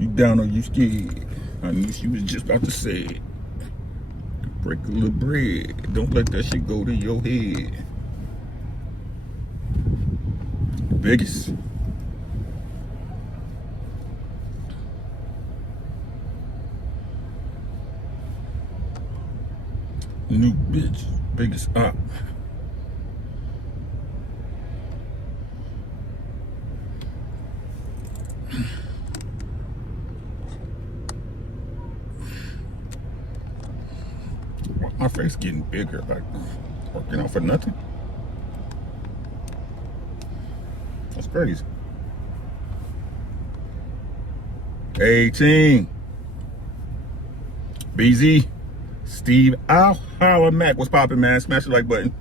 You down or you scared? I knew she was just about to say it. Break a little bread. Don't let that shit go to your head. The biggest. New bitch. Biggest op. My face getting bigger, like working out for nothing. That's crazy. 18. BZ. Steve, I'll holler Mac. What's poppin', man? Smash the like button.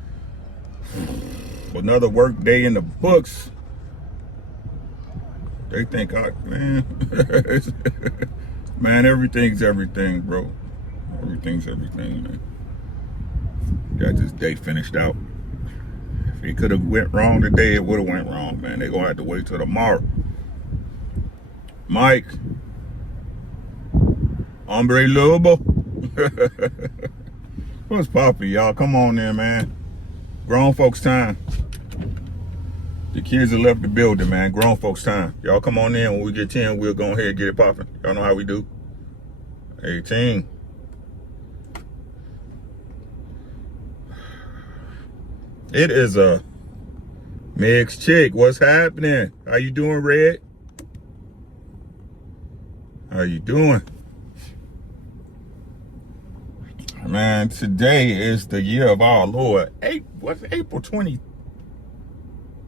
Another work day in the books. They think man. Man, everything's everything, bro. Everything's everything, man. Got this day finished out. If it could have went wrong today, it would have went wrong, man. They're gonna have to wait till tomorrow. Mike. Hombre Lobo. What's poppin', y'all? Come on there, man. Grown folks time. The kids have left the building, man. Grown folks time. Y'all come on in. When we get 10, we'll go ahead and get it popping. Y'all know how we do. 18. It is a mixed chick. What's happening? How you doing, Red? How you doing? Man, today is the year of our Lord. What's April 23rd?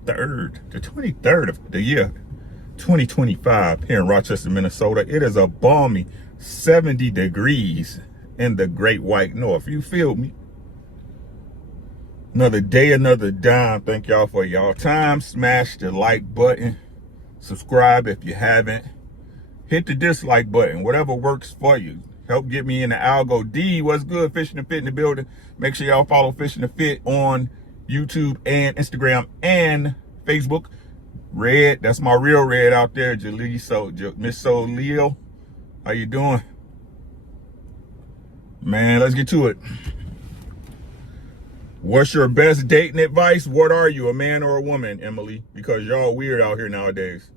The 23rd of the year 2025 here in Rochester, Minnesota. It is a balmy 70 degrees in the Great White North. You feel me? Another day, another dime. Thank y'all for y'all time. Smash the like button. Subscribe if you haven't. Hit the dislike button. Whatever works for you. Help get me in the algo. D, what's good? Fishing the Fit in the building. Make sure y'all follow Fishing the Fit on YouTube and Instagram and Facebook. Red, that's my real Red out there. Miss So Leo. How you doing? Man, let's get to it. What's your best dating advice? What are you, a man or a woman, Emily? Because y'all weird out here nowadays.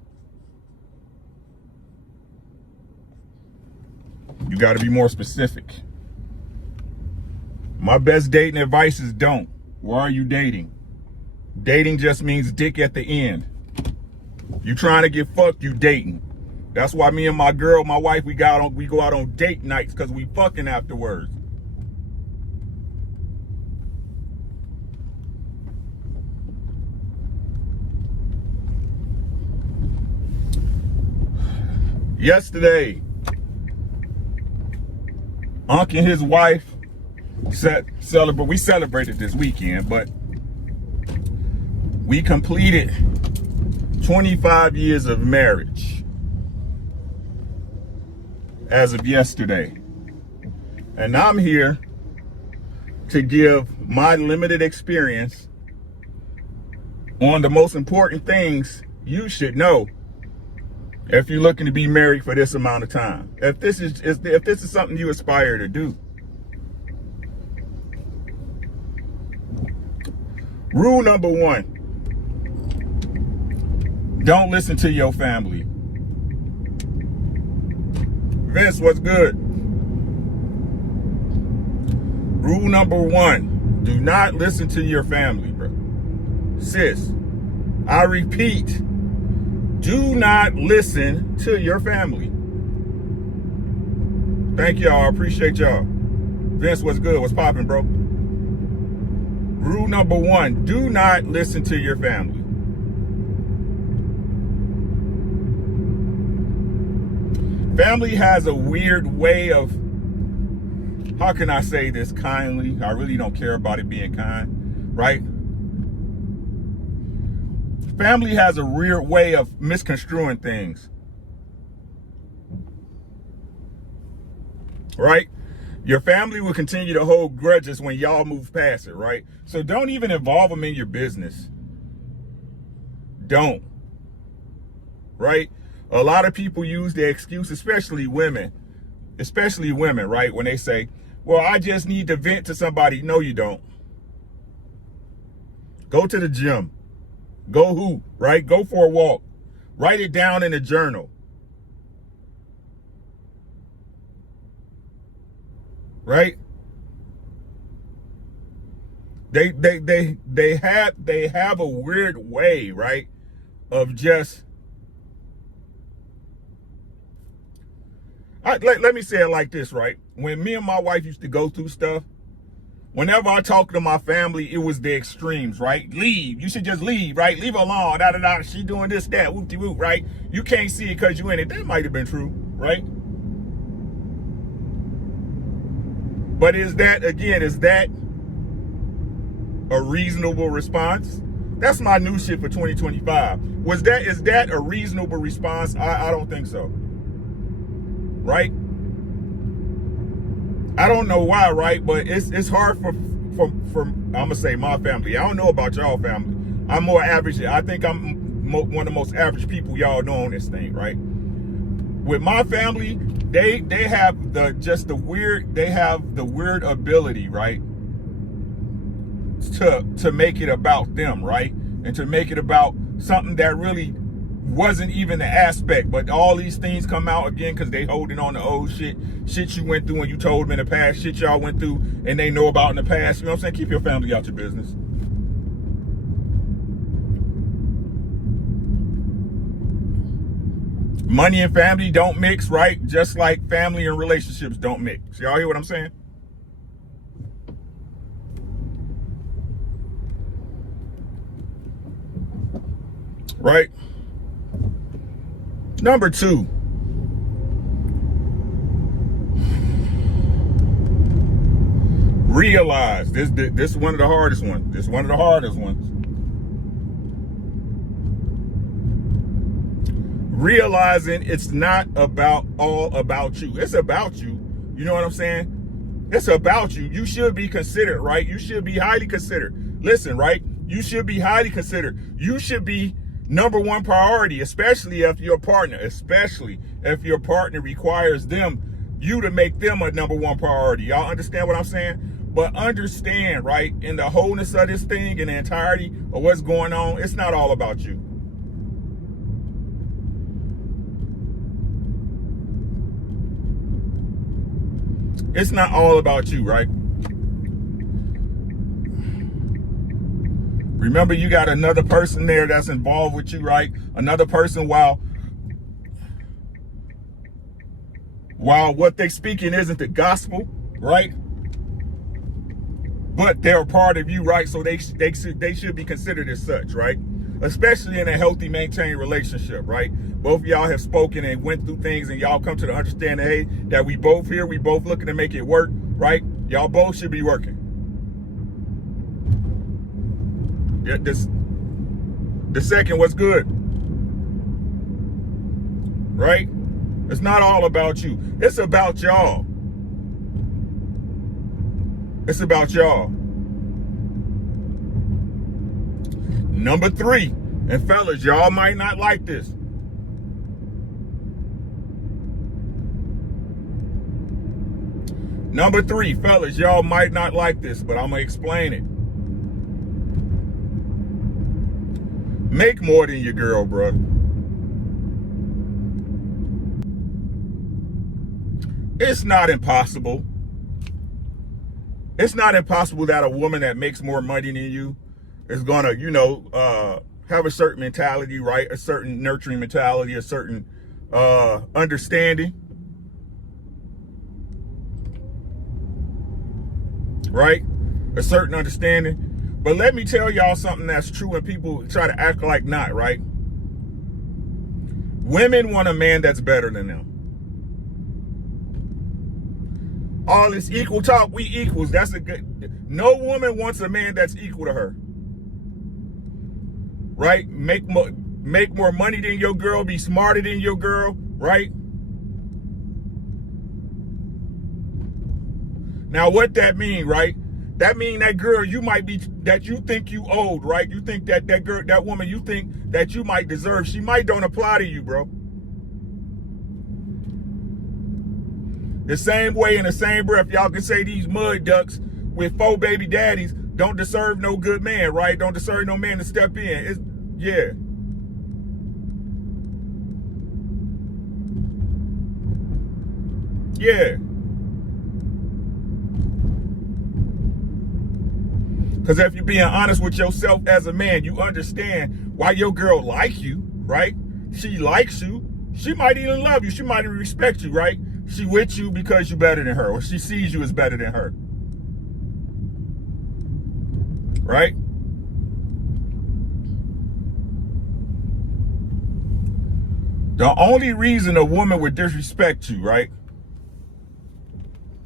You got to be more specific. My best dating advice is don't. Why are you dating? Dating just means dick at the end. You trying to get fucked, you dating. That's why me and my girl, my wife, we go out on date nights, because we fucking afterwards. Yesterday, Unc and his wife we celebrated this weekend, but we completed 25 years of marriage as of yesterday. And I'm here to give my limited experience on the most important things you should know if you're looking to be married for this amount of time. If this is something you aspire to do. Rule number 1. Don't listen to your family. Vince, what's good? Rule number 1. Do not listen to your family, bro. Sis, I repeat, do not listen to your family. Thank y'all. I appreciate y'all. Vince, what's good? What's popping, bro? Rule number 1, do not listen to your family. Family has a weird way of, how can I say this kindly? I really don't care about it being kind, right? Family has a weird way of misconstruing things, right? Your family will continue to hold grudges when y'all move past it, right? So don't even involve them in your business. Don't, right? A lot of people use the excuse, especially women, right? When they say, well, I just need to vent to somebody. No, you don't. Go to the gym. Go hoop, right? Go for a walk. Write it down in a journal. Right? They have a weird way, right? Of just let me say it like this, right? When me and my wife used to go through stuff, whenever I talk to my family, it was the extremes, right? Leave. You should just leave, right? Leave her alone. Da da da. She doing this, that, whoop de whoop, right? You can't see it because you in it. That might have been true, right? But is that a reasonable response? That's my new shit for 2025. Is that a reasonable response? I don't think so. Right? I don't know why, right? But it's hard for I'm gonna say my family. I don't know about y'all family. I'm more average. I think I'm one of the most average people y'all know on this thing, right? With my family, they have the weird ability, right? To make it about them, right? And to make it about something that really wasn't even the aspect, but all these things come out again because they holding on to old shit you went through and you told them in the past, shit y'all went through and they know about in the past. You know what I'm saying? Keep your family out your business. Money and family don't mix, right? Just like family and relationships don't mix. Y'all hear what I'm saying? Right? Number 2. Realize this is one of the hardest ones. This is one of the hardest ones. Realizing it's not all about you. It's about you. You know what I'm saying? It's about you. You should be considered, right? You should be highly considered. Listen, right? You should be highly considered. You should be number one priority, especially if your partner requires you to make them a number one priority. Y'all understand what I'm saying? But understand, right, in the wholeness of this thing, in the entirety of what's going on, it's not all about you. It's not all about you, right? Remember, you got another person there that's involved with you, right? Another person, while what they're speaking isn't the gospel, right? But they're a part of you, right? So they should be considered as such, right? Especially in a healthy, maintained relationship, right? Both of y'all have spoken and went through things, and y'all come to the understanding, hey, that we both here, we both looking to make it work, right? Y'all both should be working. Yeah, the second was good, right? It's not all about you. It's about y'all. It's about y'all. Number 3, and fellas, y'all might not like this. Number 3, fellas, y'all might not like this, but I'm gonna explain it. Make more than your girl, bro. It's not impossible. It's not impossible that a woman that makes more money than you is gonna, have a certain mentality, right? A certain nurturing mentality, a certain understanding, right? A certain understanding. But let me tell y'all something that's true when people try to act like not, right? Women want a man that's better than them. All this equal talk, we equals. No woman wants a man that's equal to her. Right? Make more money than your girl, be smarter than your girl, right? Now what that mean, right? That mean that girl that you think you owed, right? You think that girl, that woman you think that you might deserve, she might don't apply to you, bro. The same way, in the same breath, y'all can say these mud ducks with 4 baby daddies don't deserve no good man, right? Don't deserve no man to step in. It's, yeah. Yeah. Because if you're being honest with yourself as a man, you understand why your girl like you, right? She likes you. She might even love you. She might even respect you, right? She with you because you're better than her, or she sees you as better than her. Right? The only reason a woman would disrespect you, right?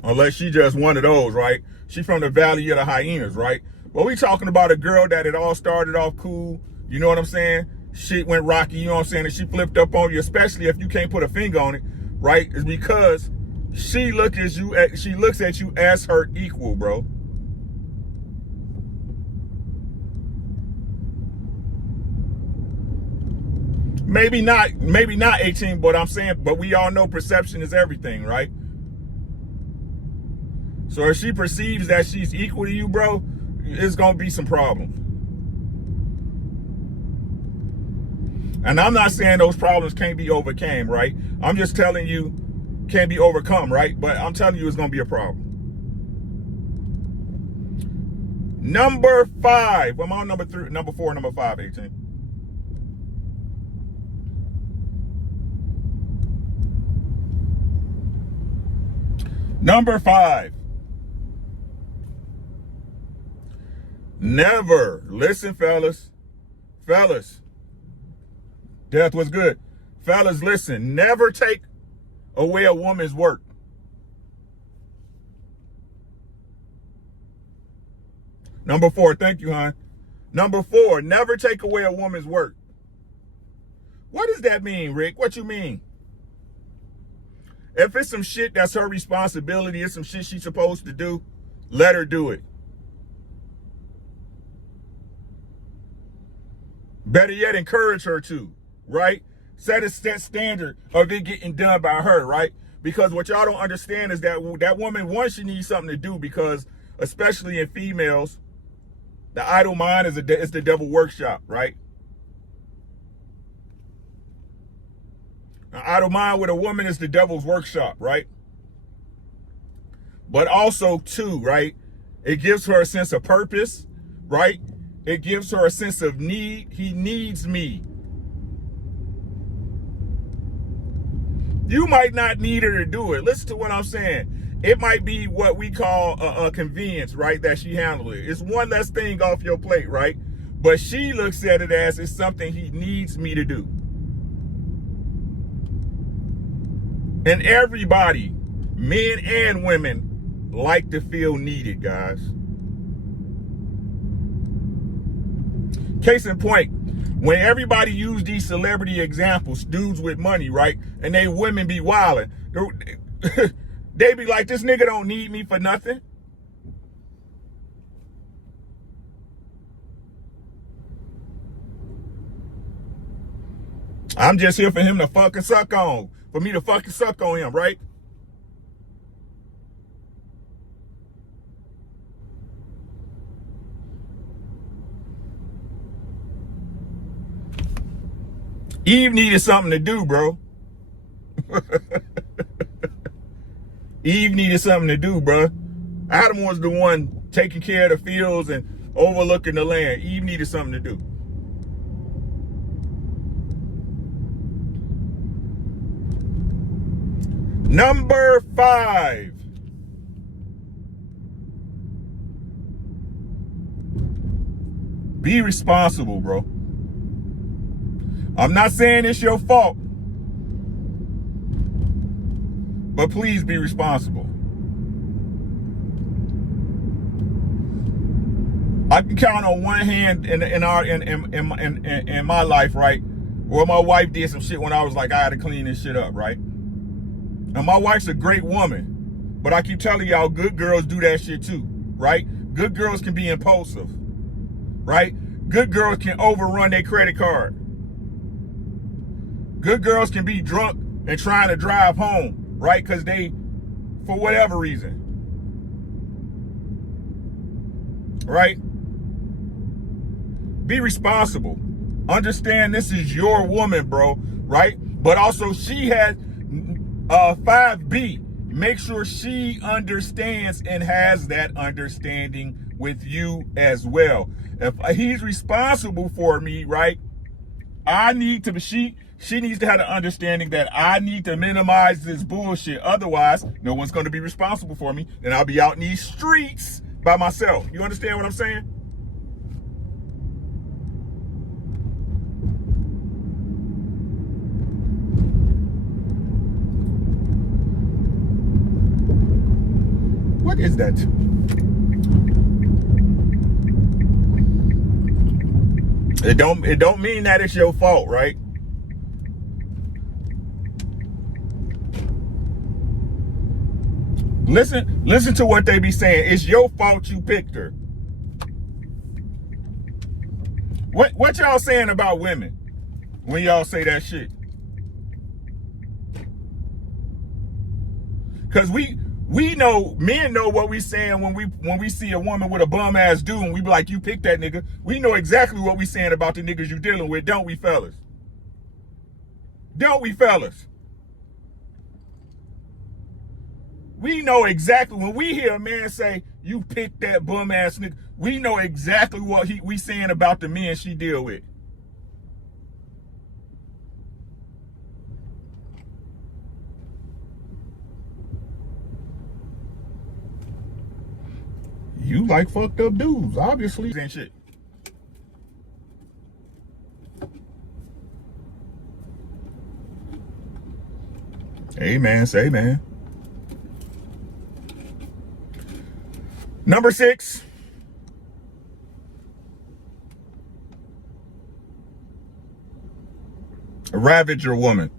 Unless she just one of those, right? She from the Valley of the Hyenas, right? But we talking about a girl that it all started off cool. You know what I'm saying? Shit went rocky, you know what I'm saying? And she flipped up on you, especially if you can't put a finger on it, right? It's because she looks at you as her equal, bro. Maybe not 18, but I'm saying, but we all know perception is everything, right? So if she perceives that she's equal to you, bro, it's gonna be some problems. And I'm not saying those problems can't be overcame, right? I'm just telling you can be overcome, right? But I'm telling you it's gonna be a problem. Number 5. I'm on number 4, number 5, 18. Number 5. Never, listen, fellas, death was good. Fellas, listen, never take away a woman's work. Number 4, thank you, hon. Number 4, never take away a woman's work. What does that mean, Rick? What you mean? If it's some shit that's her responsibility, it's some shit she's supposed to do, let her do it. Better yet, encourage her to, right? Set a standard of it getting done by her, right? Because what y'all don't understand is that that woman, one, she needs something to do, because especially in females, the idle mind is the devil workshop, right? An idle mind with a woman is the devil's workshop, right? But also, too, right? It gives her a sense of purpose, right? It gives her a sense of need. He needs me. You might not need her to do it. Listen to what I'm saying. It might be what we call a convenience, right? That she handled it. It's one less thing off your plate, right? But she looks at it as it's something he needs me to do. And everybody, men and women, like to feel needed, guys. Case in point, when everybody use these celebrity examples, dudes with money, right? And they women be wilding. They be like, this nigga don't need me for nothing. I'm just here for him to fucking suck on. For me to fucking suck on him, right? Eve needed something to do, bro. Eve needed something to do, bro. Adam was the one taking care of the fields and overlooking the land. Eve needed something to do. Number 5. Be responsible, bro. I'm not saying it's your fault, but please be responsible. I can count on one hand in my life, right, where my wife did some shit when I was like, I had to clean this shit up, right? And my wife's a great woman, but I keep telling y'all, good girls do that shit too, right? Good girls can be impulsive, right? Good girls can overrun their credit card. Good girls can be drunk and trying to drive home, right? Because they for whatever reason. Right? Be responsible. Understand this is your woman, bro. Right? But also she had 5B. Make sure she understands and has that understanding with you as well. If he's responsible for me, right? I need to, she needs to have the understanding that I need to minimize this bullshit. Otherwise, no one's going to be responsible for me, and I'll be out in these streets by myself. You understand what I'm saying? What is that? It don't mean that it's your fault, right? Listen to what they be saying. It's your fault you picked her. What y'all saying about women when y'all say that shit? Cause we know, men know what we saying when we see a woman with a bum ass dude and we be like, you picked that nigga. We know exactly what we saying about the niggas you dealing with, don't we, fellas? Don't we, fellas? We know exactly when we hear a man say, you picked that bum ass nigga, we know exactly what we saying about the men she deal with. You like fucked up dudes, obviously, and shit. Amen, say amen. Number 6. Ravage your woman.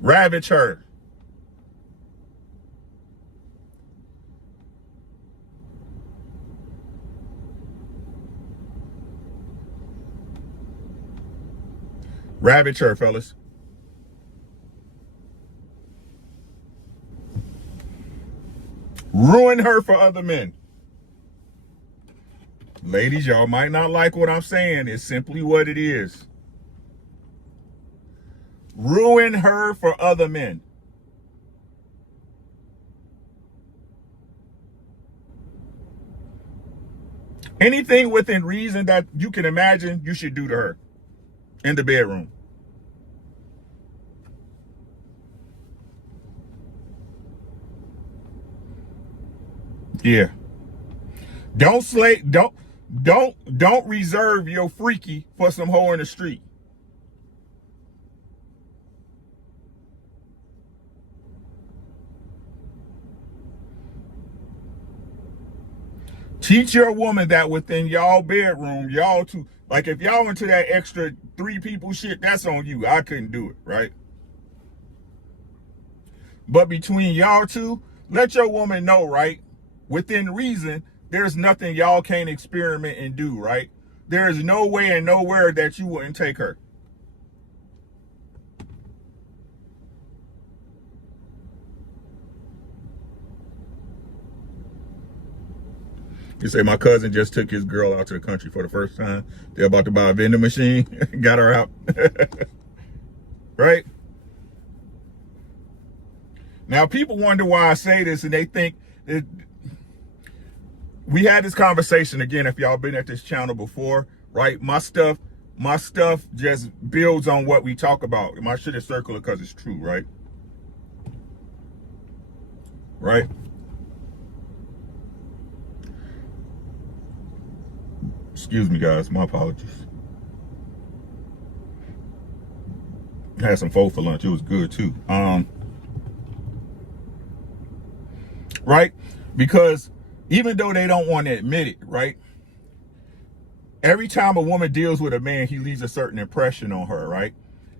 Ravage her. Ravage her, fellas. Ruin her for other men. Ladies, y'all might not like what I'm saying. It's simply what it is. Ruin her for other men. Anything within reason that you can imagine, you should do to her in the bedroom. Yeah. Don't reserve your freaky for some hoe in the street. Teach your woman that within y'all bedroom, y'all two, like if y'all into that extra 3 people shit, that's on you. I couldn't do it, right? But between y'all two, let your woman know, right? Within reason, there's nothing y'all can't experiment and do, right? There is no way and nowhere that you wouldn't take her. You say, my cousin just took his girl out to the country for the first time. They're about to buy a vending machine. Got her out. Right? Now, people wonder why I say this, and they think that we had this conversation again. If y'all been at this channel before, right? My stuff just builds on what we talk about. My shit is circular because it's true, right? Right? Excuse me, guys. My apologies. I had some pho for lunch. It was good too. Right? Because even though they don't want to admit it, right? Every time a woman deals with a man, he leaves a certain impression on her, right?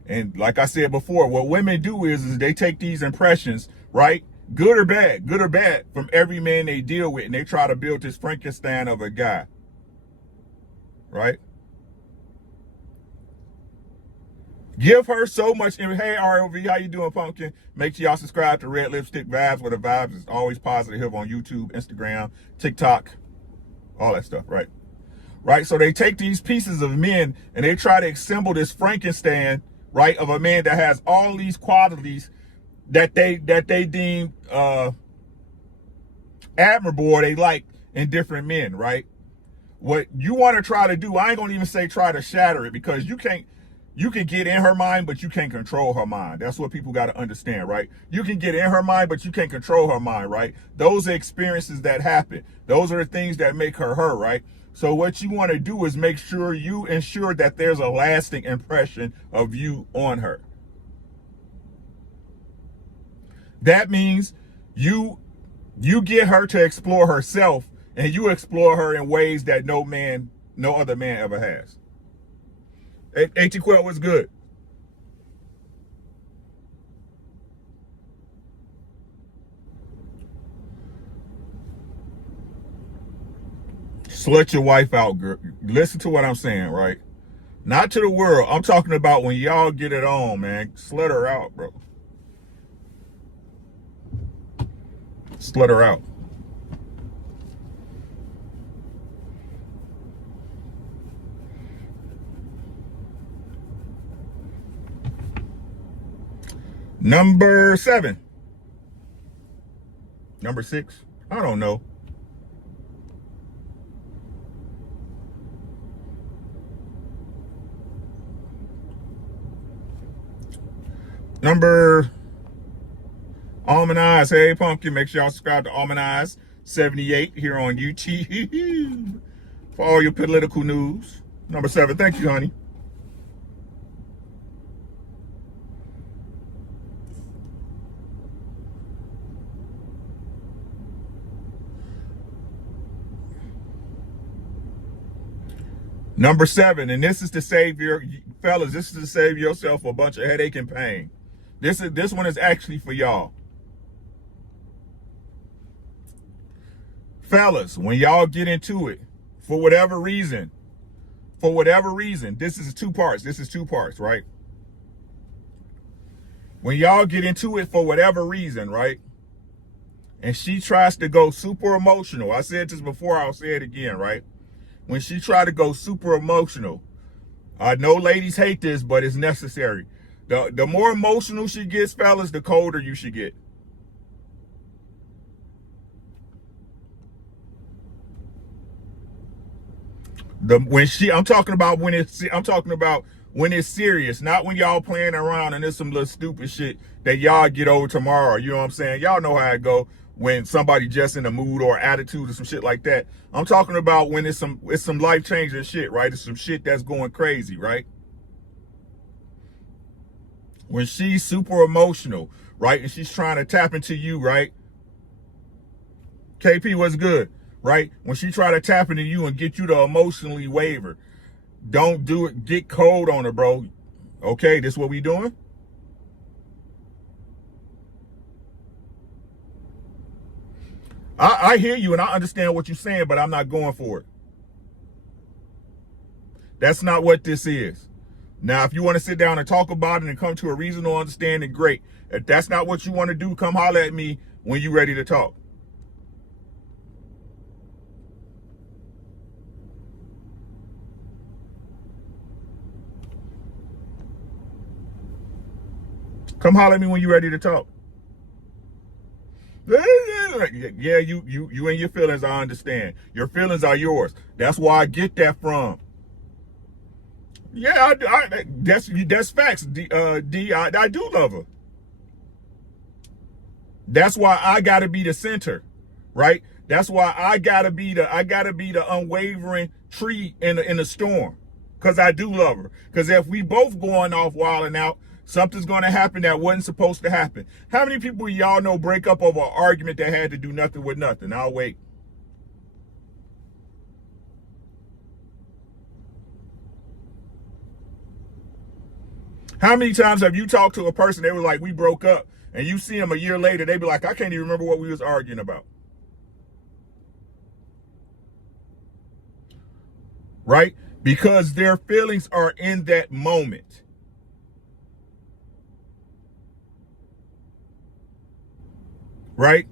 And like I said before, what women do is they take these impressions, right? Good or bad, from every man they deal with, and they try to build this Frankenstein of a guy, right? Give her so much. Hey, ROV, how you doing, Pumpkin? Make sure y'all subscribe to Red Lipstick Vibes, where the vibes is always positive on YouTube, Instagram, TikTok, all that stuff, right? Right? So they take these pieces of men and they try to assemble this Frankenstein, right, of a man that has all these qualities that they deem admirable or they like in different men, right? What you want to try to do, I ain't gonna even say try to shatter it, because you can get in her mind, but you can't control her mind. That's what people got to understand, right? You can get in her mind, but you can't control her mind, right? Those are experiences that happen. Those are the things that make her her, right? So what you want to do is make sure you ensure that there's a lasting impression of you on her. That means you get her to explore herself, and you explore her in ways that no other man ever has. AT Quell was good. Slut your wife out, girl. Listen to what I'm saying, right? Not to the world. I'm talking about when y'all get it on, man. Slut her out, bro. Slut her out. Number 7. Number 6. I don't know. Number Almond Eyes. Hey, Pumpkin, make sure y'all subscribe to Almond Eyes 78 here on YouTube for all your political news. Number 7. Thank you, honey. Number 7, and this is to save fellas, this is to save yourself a bunch of headache and pain. This one is actually for y'all. Fellas, when y'all get into it, for whatever reason, this is two parts, right? When y'all get into it for whatever reason, right? And she tries to go super emotional. I said this before, I'll say it again, right? When she try to go super emotional, I know ladies hate this, but it's necessary. The more emotional she gets, fellas, the colder you should get. I'm talking about when it's serious, not when y'all playing around and there's some little stupid shit that y'all get over tomorrow. You know what I'm saying? Y'all know how it go when somebody just in a mood or attitude or some shit like that. I'm talking about when it's some life changing shit, right? It's some shit that's going crazy, right? When she's super emotional, right? And she's trying to tap into you, right? KP, what's good, right? When she try to tap into you and get you to emotionally waver, don't do it. Get cold on her, bro. Okay, this what we doing? I hear you and I understand what you're saying, but I'm not going for it. That's not what this is. Now, if you want to sit down and talk about it and come to a reasonable understanding, great. If that's not what you want to do, come holler at me when you're ready to talk. Come holler at me when you're ready to talk. Yeah, you and your feelings, I understand. Your feelings are yours. That's where I get that from. Yeah, that's facts. I do love her. That's why I gotta be the center, right? That's why I gotta be the unwavering tree in the storm, cause I do love her. Cause if we both going off wilding out, something's gonna happen that wasn't supposed to happen. How many people y'all know break up over an argument that had to do nothing with nothing? I'll wait. How many times have you talked to a person, they were like, we broke up, and you see them a year later, they be like, I can't even remember what we was arguing about. Right? Because their feelings are in that moment. right?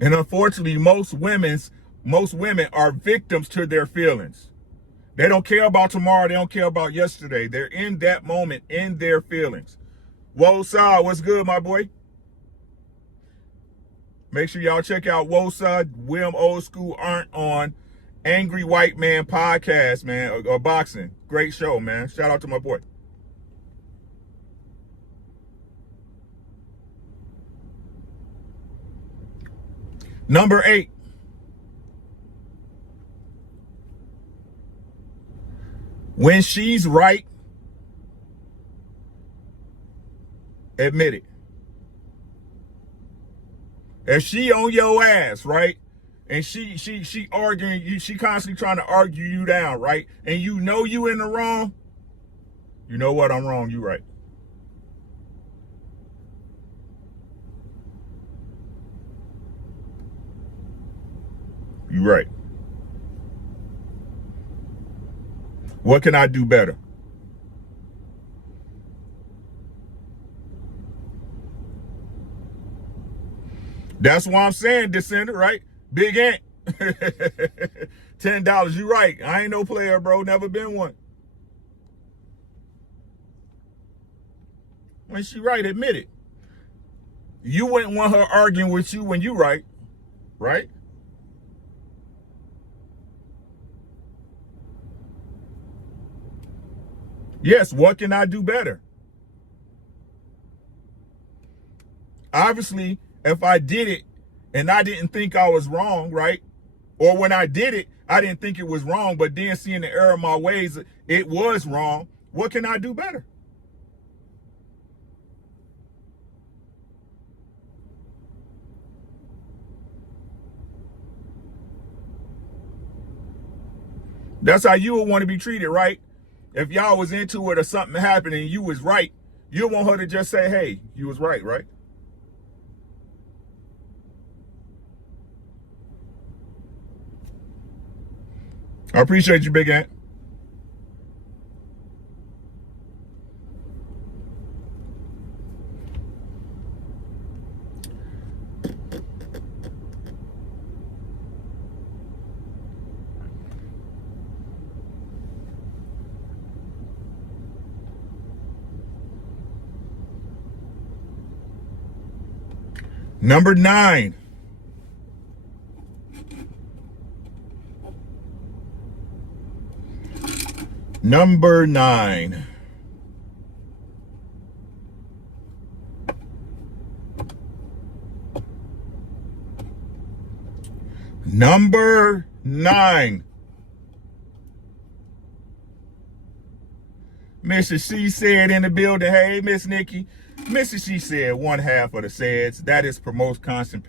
And unfortunately, most women are victims to their feelings. They don't care about tomorrow. They don't care about yesterday. They're in that moment, in their feelings. Whoa, Sal, what's good, my boy? Make sure y'all check out Wosa, William Old School Aren't on Angry White Man podcast, man, or boxing. Great show, man. Shout out to my boy. Number 8. When she's right, admit it. If she on your ass, right? And she arguing you, she constantly trying to argue you down, right? And you know you in the wrong. You know what? I'm wrong. You right. You right. What can I do better? That's why I'm saying, Descender, right? Big Ant. $10. You right. I ain't no player, bro. Never been one. When she right, admit it. You wouldn't want her arguing with you when you right. Right? Yes, what can I do better? Obviously, if I did it and I didn't think I was wrong, right? Or when I did it, I didn't think it was wrong, but then seeing the error of my ways, it was wrong. What can I do better? That's how you would want to be treated, right? If y'all was into it or something happened and you was right, you want her to just say, hey, you was right, right? I appreciate you, Big Ant. Number 9. Number 9. Number 9. Mrs. She said in the building, hey, Miss Nikki. Mrs. She said one half of the says. That is promote conscious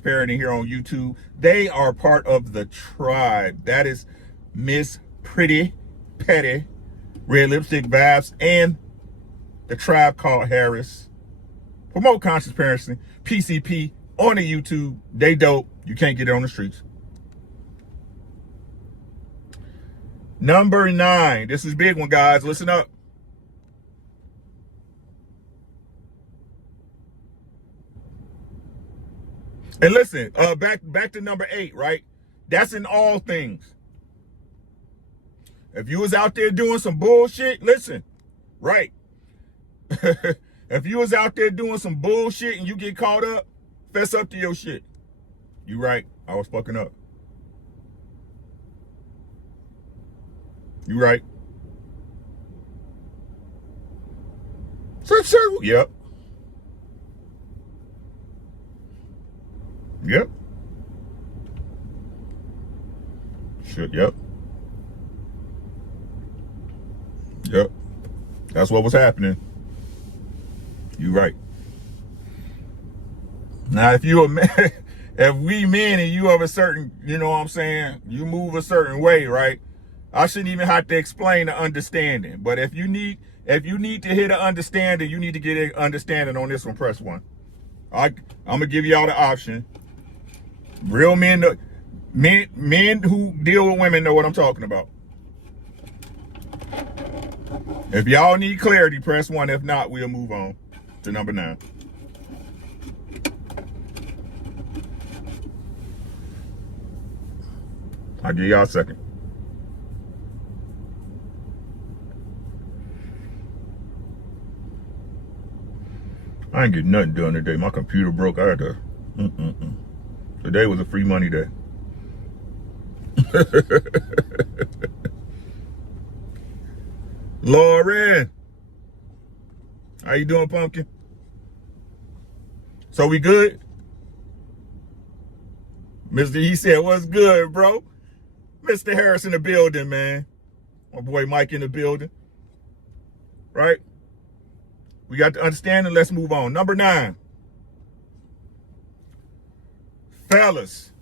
parenting here on YouTube. They are part of the tribe. That is Miss Pretty Petty, Red Lipstick Vibes, and the tribe called Harris. Promote conscious parenting, PCP on the YouTube. They dope. You can't get it on the streets. Number 9. This is a big one, guys. Listen up. And listen, back to number 8, right? That's in all things. If you was out there doing some bullshit, listen, right? If you was out there doing some bullshit and you get caught up, fess up to your shit. You right. I was fucking up. You right. So, yep. Yep. Shit, yep. Yep. That's what was happening. You right. Now, if you a man, if we men and you have a certain, you know what I'm saying, you move a certain way, right? I shouldn't even have to explain the understanding. But if you need to hit an understanding, you need to get an understanding on this one. Press 1. I'm gonna give y'all the option. Real men who deal with women know what I'm talking about. If y'all need clarity, press 1. If not, we'll move on to number 9. I'll give y'all a second. I ain't getting nothing done today. My computer broke. I had to. Today was a free money day. Lauren, how you doing, Pumpkin? So we good? Mr. He said, what's good, bro? Mr. Harris in the building, man. My boy Mike in the building. Right? We got to understand and let's move on. Number 9. Fellas.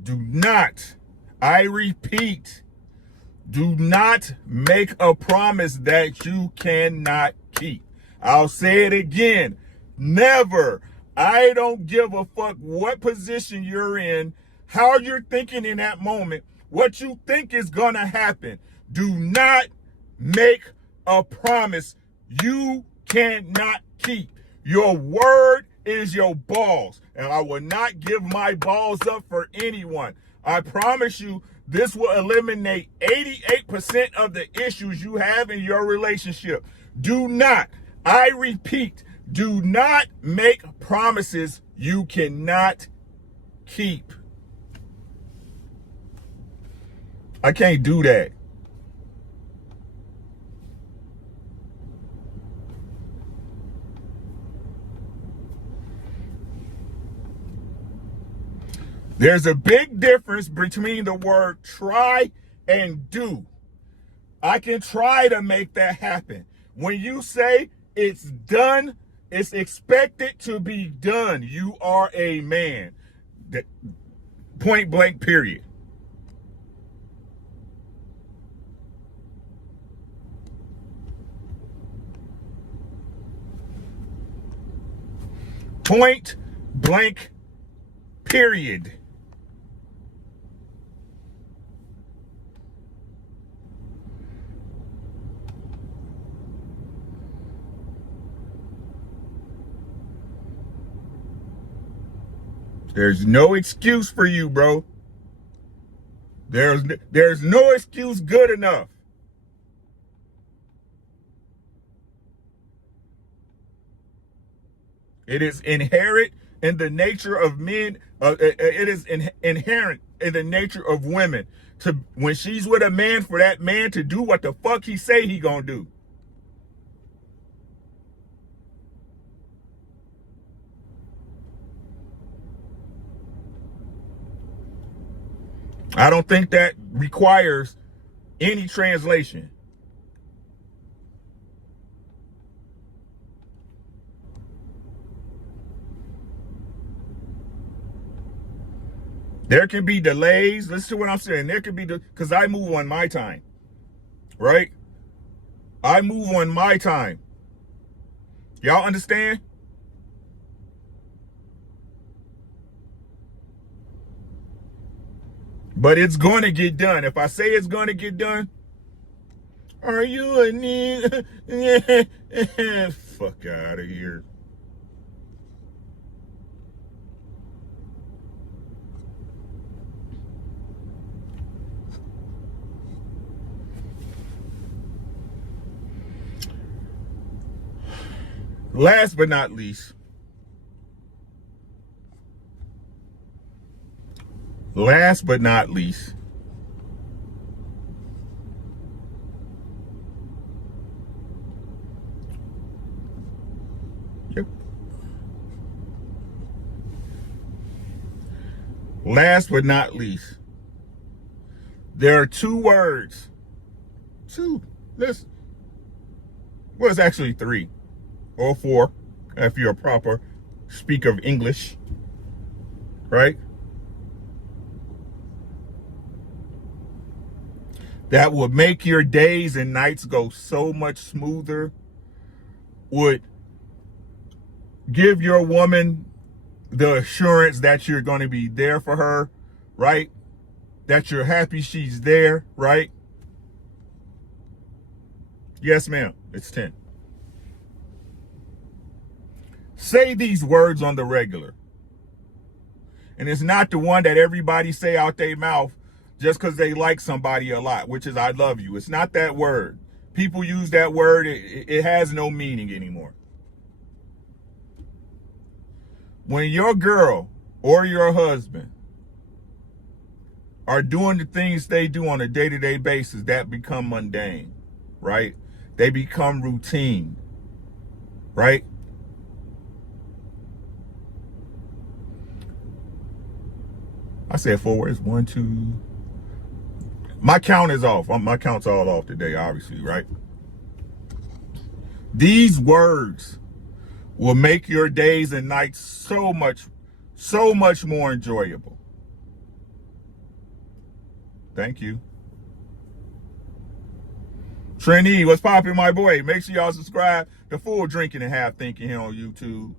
Do not, I repeat, do not make a promise that you cannot keep. I'll say it again. Never. I don't give a fuck what position you're in, how you're thinking in that moment, what you think is gonna happen. Do not make a promise you cannot keep. Your word is your balls, and I will not give my balls up for anyone. I promise you, this will eliminate 88% of the issues you have in your relationship. Do not, I repeat, do not make promises you cannot keep. I can't do that. There's a big difference between the word try and do. I can try to make that happen. When you say it's done, it's expected to be done. You are a man. Point blank, period. Point blank, period. There's no excuse for you, bro. There's no excuse good enough. It is inherent in the nature of men. It is inherent in the nature of women to, when she's with a man, for that man to do what the fuck he say he gonna do. I don't think that requires any translation. There can be delays. Listen to what I'm saying. There can be, because I move on my time, right? I move on my time. Y'all understand? But it's going to get done. If I say it's going to get done, are you a nigga? Fuck out of here. Last but not least, Last but not least, last but not least, there are 2 words. 2. Well, it's actually 3 or 4 if you're a proper speaker of English, right? That would make your days and nights go so much smoother, would give your woman the assurance that you're going to be there for her, right? That you're happy she's there, right? Yes, ma'am. It's 10. Say these words on the regular. And it's not the one that everybody say out their mouth just because they like somebody a lot, which is I love you. It's not that word. People use that word. It has no meaning anymore. When your girl or your husband are doing the things they do on a day-to-day basis, that become mundane, right? They become routine, right? I said 4 words. 1, 2. My count is off. My count's all off today, obviously, right? These words will make your days and nights so much more enjoyable. Thank you. Trini, what's poppin', my boy? Make sure y'all subscribe to Full Drinking and Half Thinking here on YouTube.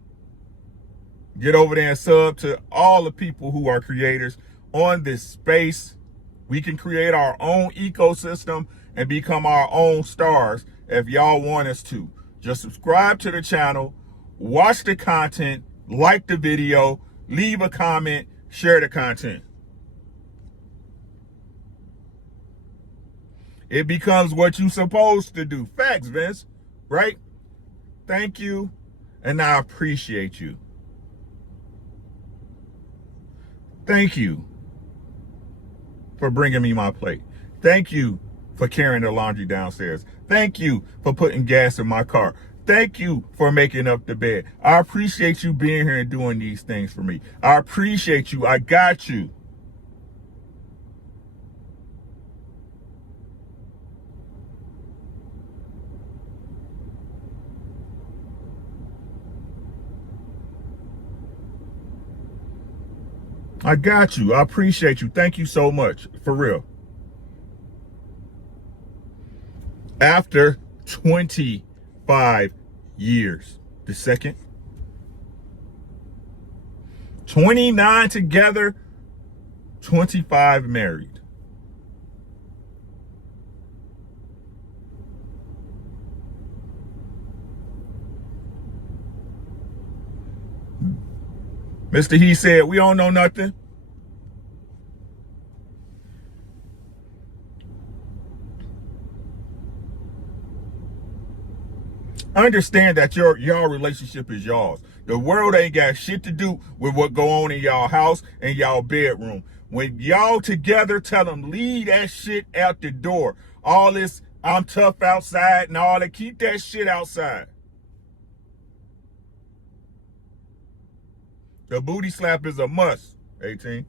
Get over there and sub to all the people who are creators on this space. We can create our own ecosystem and become our own stars if y'all want us to. Just subscribe to the channel, watch the content, like the video, leave a comment, share the content. It becomes what you're supposed to do. Facts, Vince, right? Thank you, and I appreciate you. Thank you for bringing me my plate. Thank you for carrying the laundry downstairs. Thank you for putting gas in my car. Thank you for making up the bed. I appreciate you being here and doing these things for me. I appreciate you. I got you. I got you. I appreciate you. Thank you so much. For real. After 25 years, the second. 29 together, 25 married. Mr. He said, we don't know nothing. Understand that your relationship is yours. The world ain't got shit to do with what go on in y'all house and y'all bedroom. When y'all together, tell them leave that shit out the door. All this I'm tough outside and all that, keep that shit outside. The booty slap is a must, 18.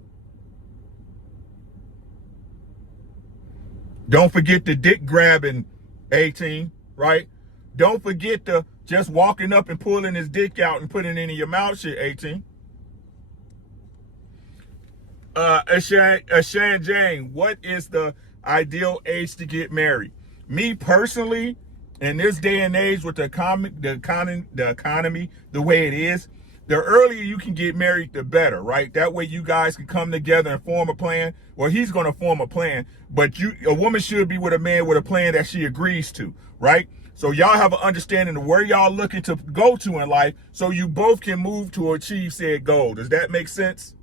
Don't forget the dick grabbing, 18, right? Don't forget the just walking up and pulling his dick out and putting it in your mouth shit, 18. Ashan Jane, what is the ideal age to get married? Me personally, in this day and age with the economy the way it is, the earlier you can get married, the better, right? That way you guys can come together and form a plan. Well, he's going to form a plan, but a woman should be with a man with a plan that she agrees to, right? So y'all have an understanding of where y'all looking to go to in life so you both can move to achieve said goal. Does that make sense?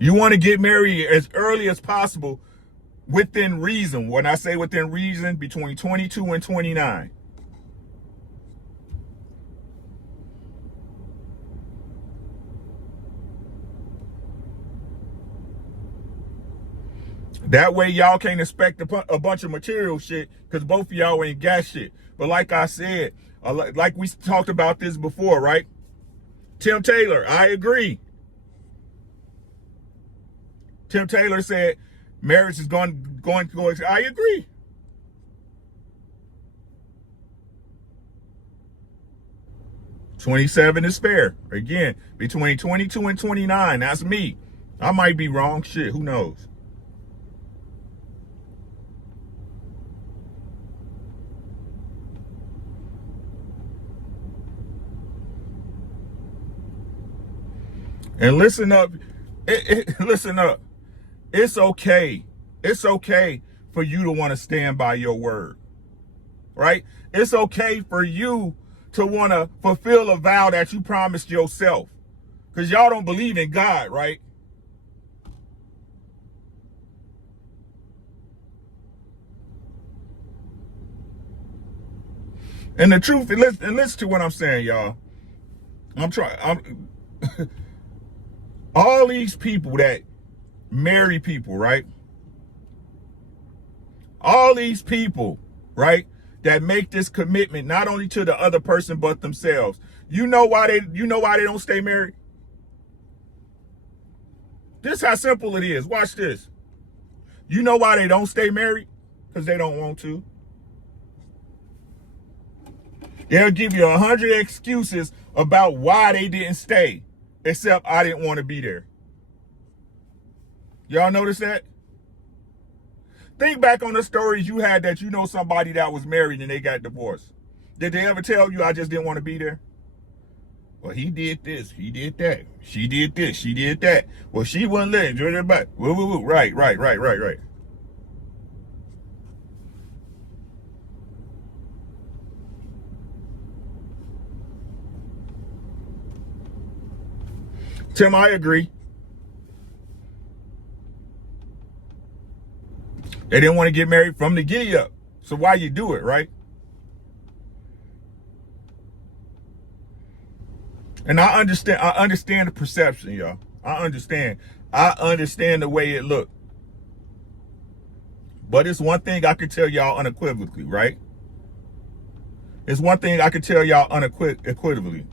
You want to get married as early as possible within reason. When I say within reason, between 22 and 29. That way y'all can't expect a bunch of material shit because both of y'all ain't got shit. But like I said, like we talked about this before, right? Tim Taylor, I agree. Tim Taylor said marriage is going to go. I agree. $27 is fair. Again, between 22 and 29. That's me. I might be wrong. Shit, who knows? And listen up. Listen up. It's okay. It's okay for you to want to stand by your word, right? It's okay for you to want to fulfill a vow that you promised yourself. Because y'all don't believe in God, right? And the truth, and listen to what I'm saying, y'all. All these people that marry people, right? All these people, right, that make this commitment not only to the other person but themselves. You know why they don't stay married? This is how simple it is. Watch this. You know why they don't stay married? Because they don't want to. They'll give you 100 excuses about why they didn't stay, except I didn't want to be there. Y'all notice that? Think back on the stories you had that you know somebody that was married and they got divorced. Did they ever tell you I just didn't want to be there? Well, he did this, he did that. She did this, she did that. Well, she wasn't letting. Right. Tim, I agree. They didn't want to get married from the giddy up. So why you do it, right? And I understand the perception, y'all. I understand the way it looked. But it's one thing I can tell y'all unequivocally, right? It's one thing I can tell y'all unequivocally.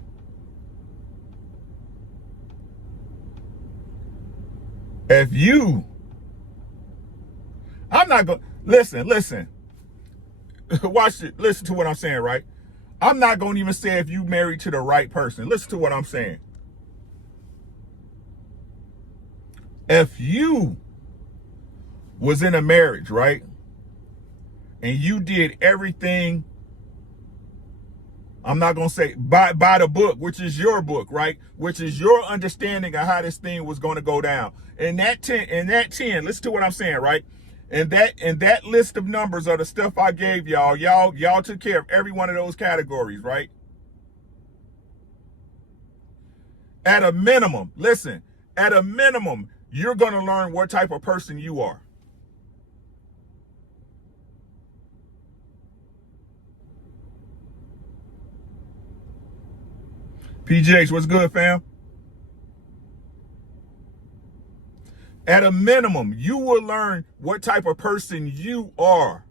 If you, I'm not going, listen, watch it, listen to what I'm saying, right? I'm not going to even say if you married to the right person. Listen to what I'm saying. If you was in a marriage, right? And you did everything, I'm not going to say by the book, which is your book, right? Which is your understanding of how this thing was going to go down. And that 10, listen to what I'm saying, right? And that list of numbers are the stuff I gave y'all took care of every one of those categories, right? At a minimum, listen, at a minimum, you're going to learn what type of person you are. PJs, what's good, fam? At a minimum, you will learn what type of person you are.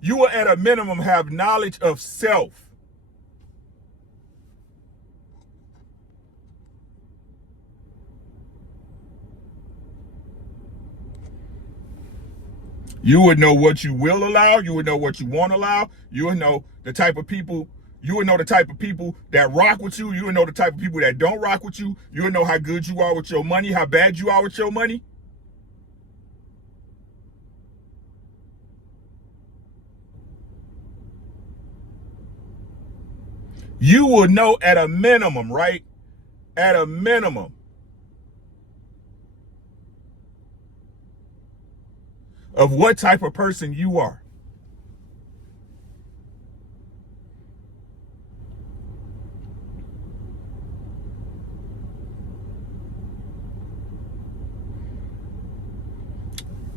You will, at a minimum, have knowledge of self. You would know what you will allow. You would know what you won't allow. You would know the type of people. You would know the type of people that rock with you. You would know the type of people that don't rock with you. You would know how good you are with your money, how bad you are with your money. You will know at a minimum, right? At a minimum. Of what type of person you are.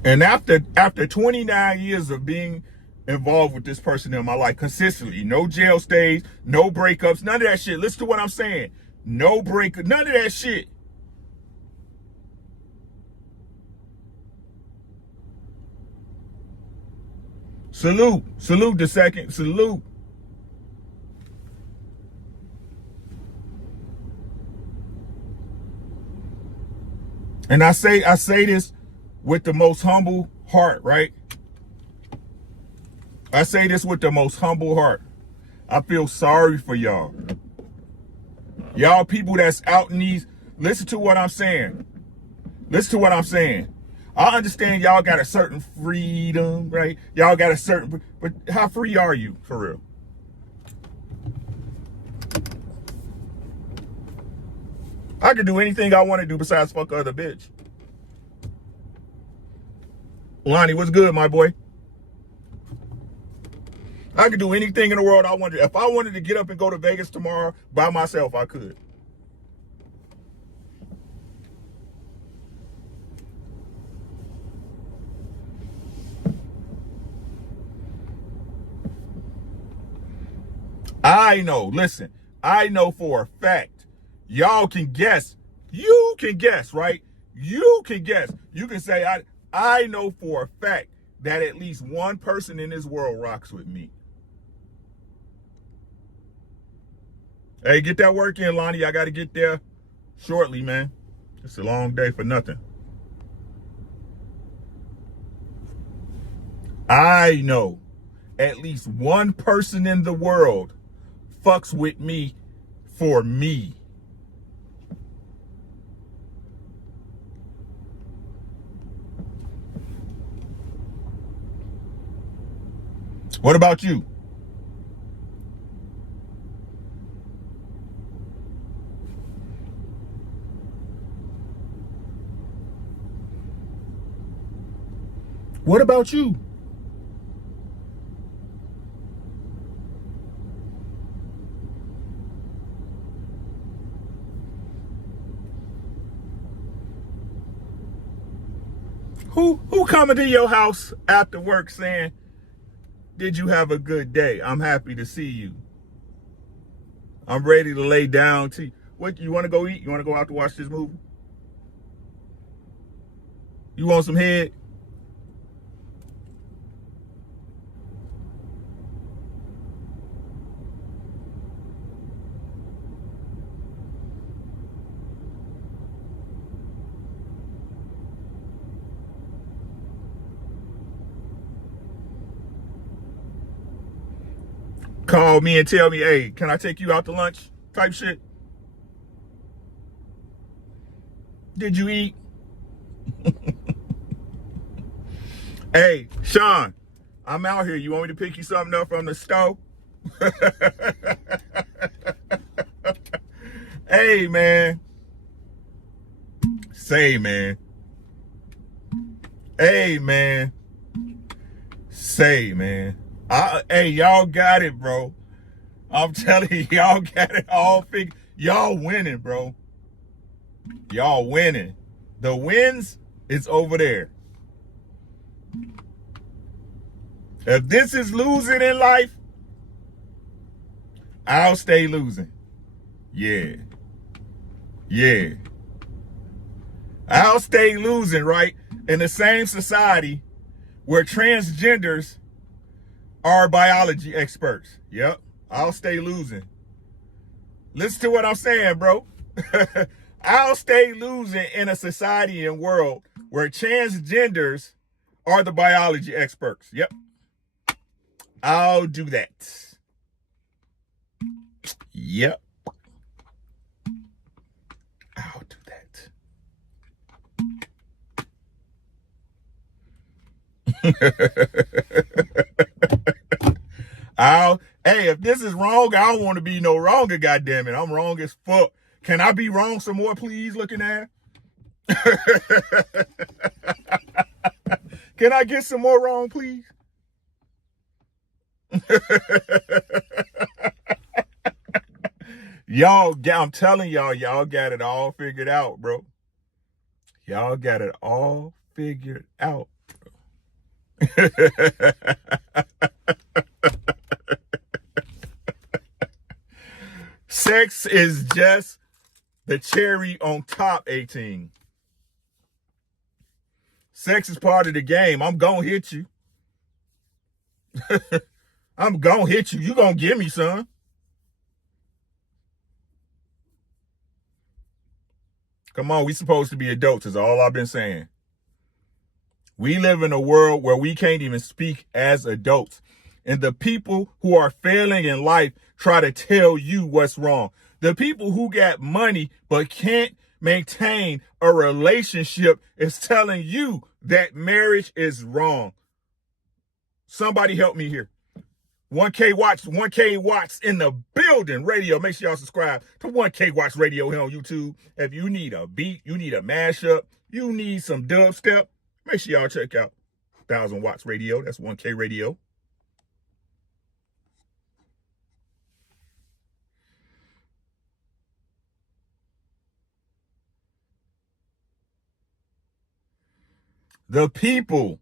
And after 29 years of being involved with this person in my life consistently, no jail stays, no breakups, none of that shit. Listen to what I'm saying. No breakup, none of that shit. Salute the second, salute. And I say this with the most humble heart, right? I say this with the most humble heart. I feel sorry for y'all. Y'all people that's out in these, listen to what I'm saying. Listen to what I'm saying. I understand y'all got a certain freedom, right? Y'all got a certain, but how free are you for real? I can do anything I want to do besides fuck other bitch. Lonnie, what's good, my boy? I could do anything in the world I wanted. If I wanted to get up and go to Vegas tomorrow by myself, I could. I know, listen, I know for a fact, y'all can guess. You can guess, right? You can guess. You can say, I know for a fact that at least one person in this world rocks with me. Hey, get that work in, Lonnie. I got to get there shortly, man. It's a long day for nothing. I know at least one person in the world fucks with me for me. What about you? What about you? Who coming to your house after work saying, did you have a good day? I'm happy to see you. I'm ready to lay down to you. What, you want to go eat? You want to go out to watch this movie? You want some head? Call me and tell me, hey, can I take you out to lunch? Type shit. Did you eat? Hey, Sean, I'm out here. You want me to pick you something up from the stove? Hey, man. Say, man. Hey, man. Say, man. Hey, y'all got it, bro. I'm telling you, y'all got it all figured. Y'all winning, bro. Y'all winning. The wins is over there. If this is losing in life, I'll stay losing. Yeah. Yeah. I'll stay losing, right? In the same society where transgenders are biology experts. Yep. I'll stay losing. Listen to what I'm saying, bro. I'll stay losing in a society and world where transgenders are the biology experts. Yep. I'll do that. Yep. I'll do that. Hey, if this is wrong, I don't want to be no wronger, goddammit. I'm wrong as fuck. Can I be wrong some more, please, looking at? Can I get some more wrong, please? Y'all, I'm telling y'all, y'all got it all figured out, bro. Y'all got it all figured out. Sex is just the cherry on top, 18. Sex is part of the game. I'm gonna hit you. I'm gonna hit you. You gonna give me some. Come on, we supposed to be adults is all I've been saying. We live in a world where we can't even speak as adults. And the people who are failing in life try to tell you what's wrong. The people who got money but can't maintain a relationship is telling you that marriage is wrong. Somebody help me here. 1K Watts in the building radio. Make sure y'all subscribe to 1K Watts Radio here on YouTube. If you need a beat, you need a mashup, you need some dubstep, make sure y'all check out 1000 Watts Radio. That's 1K Radio. The people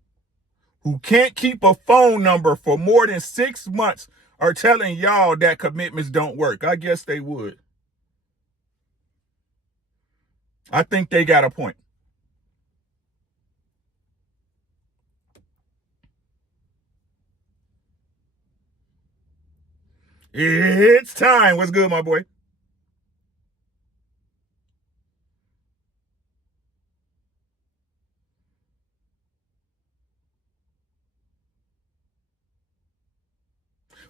who can't keep a phone number for more than 6 months are telling y'all that commitments don't work. I guess they would. I think they got a point. It's time. What's good, my boy?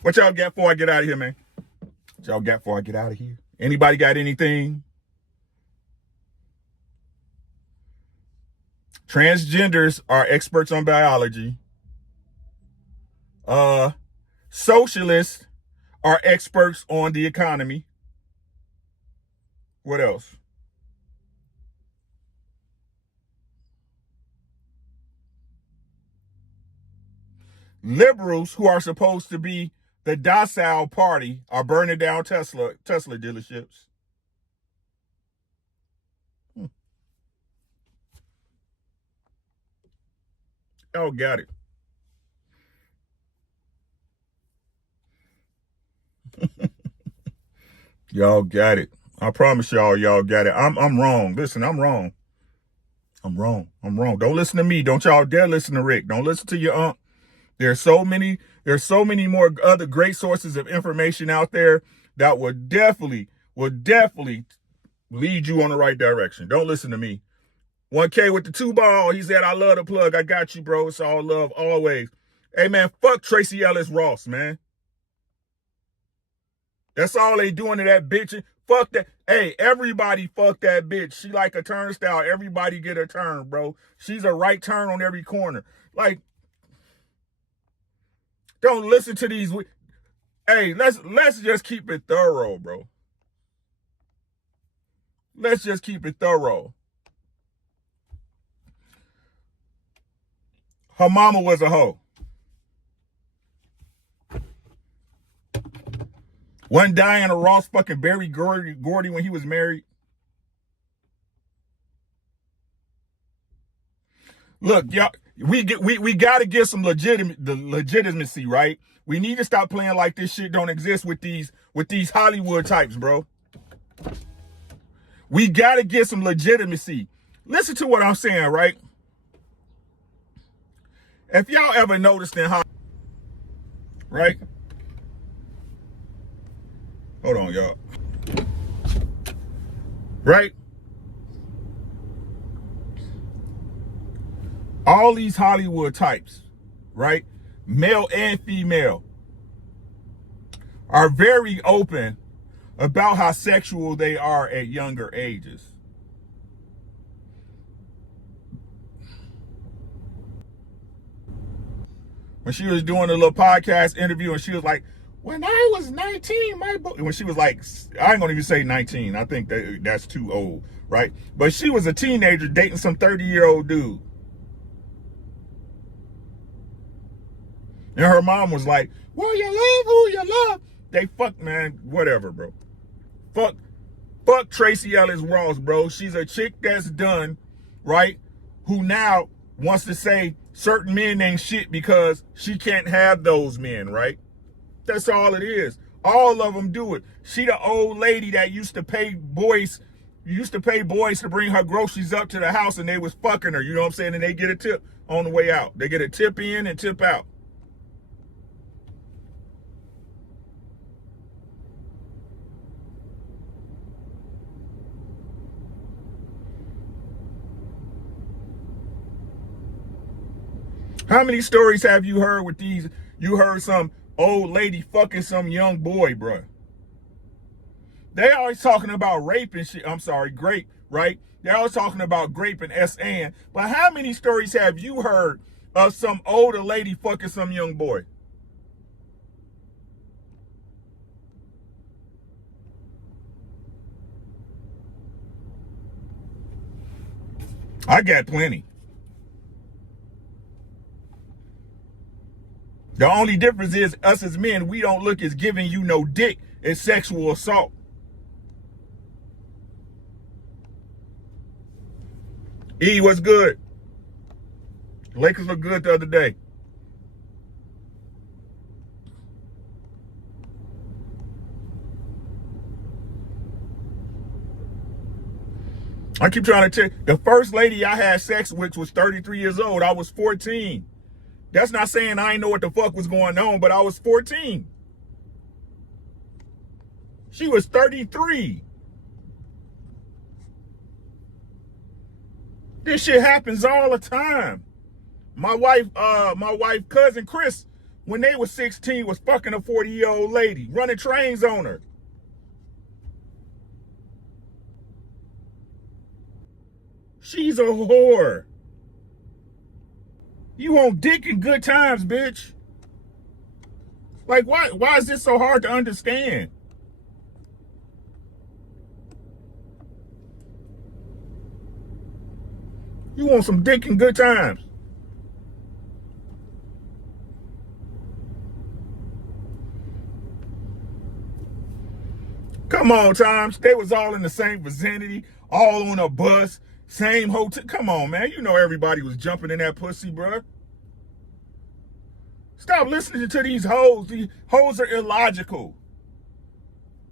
What y'all got before I get out of here, man? What y'all got before I get out of here? Anybody got anything? Transgenders are experts on biology. Socialists are experts on the economy. What else? Liberals, who are supposed to be the docile party, are burning down Tesla dealerships. Y'all got it. Y'all got it. I promise y'all got it. I'm wrong. Listen, I'm wrong. I'm wrong. Don't listen to me. Don't y'all dare listen to Rick. Don't listen to your aunt. There's so many more other great sources of information out there that would definitely lead you on the right direction. Don't listen to me. 1K with the 2 ball. He said, I love the plug. I got you, bro. It's all love always. Hey, man, fuck Tracy Ellis Ross, man. That's all they doing to that bitch. Fuck that. Hey, everybody fuck that bitch. She like a turnstile. Everybody get a turn, bro. She's a right turn on every corner. Like, don't listen to these. Hey, let's just keep it thorough, bro. Let's just keep it thorough. Her mama was a hoe. Wasn't Diana Ross fucking Barry Gordy when he was married? Look, y'all, we got to get some legitimacy, right? We need to stop playing like this shit don't exist with these Hollywood types, bro. We got to get some legitimacy. Listen to what I'm saying, right? If y'all ever noticed in Hollywood, right? Hold on, y'all. Right? All these Hollywood types, right? Male and female, are very open about how sexual they are at younger ages. When she was doing a little podcast interview and she was like, when I was 19, when she was like, I ain't gonna even say 19. I think that's too old, right? But she was a teenager dating some 30-year-old dude. And her mom was like, well, you love who you love. They fuck, man, whatever, bro. Fuck Tracy Ellis Ross, bro. She's a chick that's done, right? Who now wants to say certain men ain't shit because she can't have those men, right? That's all it is. All of them do it. She the old lady that used to pay boys to bring her groceries up to the house and they was fucking her, you know what I'm saying? And they get a tip on the way out. They get a tip in and tip out. How many stories have you heard with these? You heard some old lady fucking some young boy, bro. They always talking about rape and shit. I'm sorry, grape, right? They're always talking about grape and SN. But how many stories have you heard of some older lady fucking some young boy? I got plenty. The only difference is us as men, we don't look as giving you no dick as sexual assault. E, what's good? Lakers look good the other day. I keep trying to tell you, the first lady I had sex with was 33 years old. I was 14. That's not saying I ain't know what the fuck was going on, but I was 14. She was 33. This shit happens all the time. My wife cousin Chris, when they was 16, was fucking a 40-year-old lady, running trains on her. She's a whore. You want dick in good times, bitch. Like, why is this so hard to understand? You want some dick in good times. Come on, Times. They was all in the same vicinity, all on a bus, same hotel. Come on, man. You know everybody was jumping in that pussy, bruh. Stop listening to these hoes. These hoes are illogical.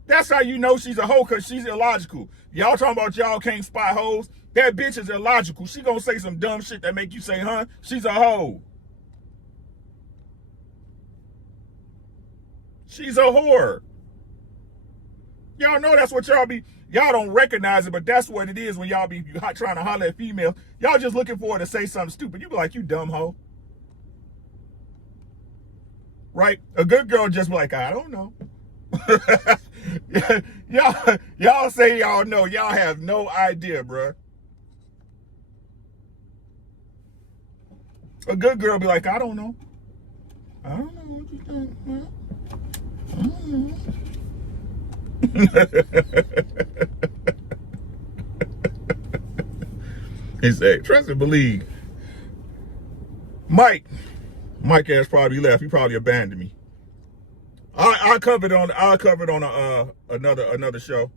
That's how you know she's a hoe, because she's illogical. Y'all talking about y'all can't spot hoes. That bitch is illogical. She gonna say some dumb shit that make you say, huh? She's a hoe. She's a whore. Y'all know that's what y'all don't recognize it, but that's what it is when y'all be trying to holler at females. Y'all just looking for her to say something stupid. You be like, you dumb hoe. Right? A good girl just be like, I don't know. y'all say y'all know. Y'all have no idea, bruh. A good girl be like, I don't know. I don't know what you think, man. I don't know. He said, trust and believe. Mike has probably left. He probably abandoned me. I'll cover it on another show.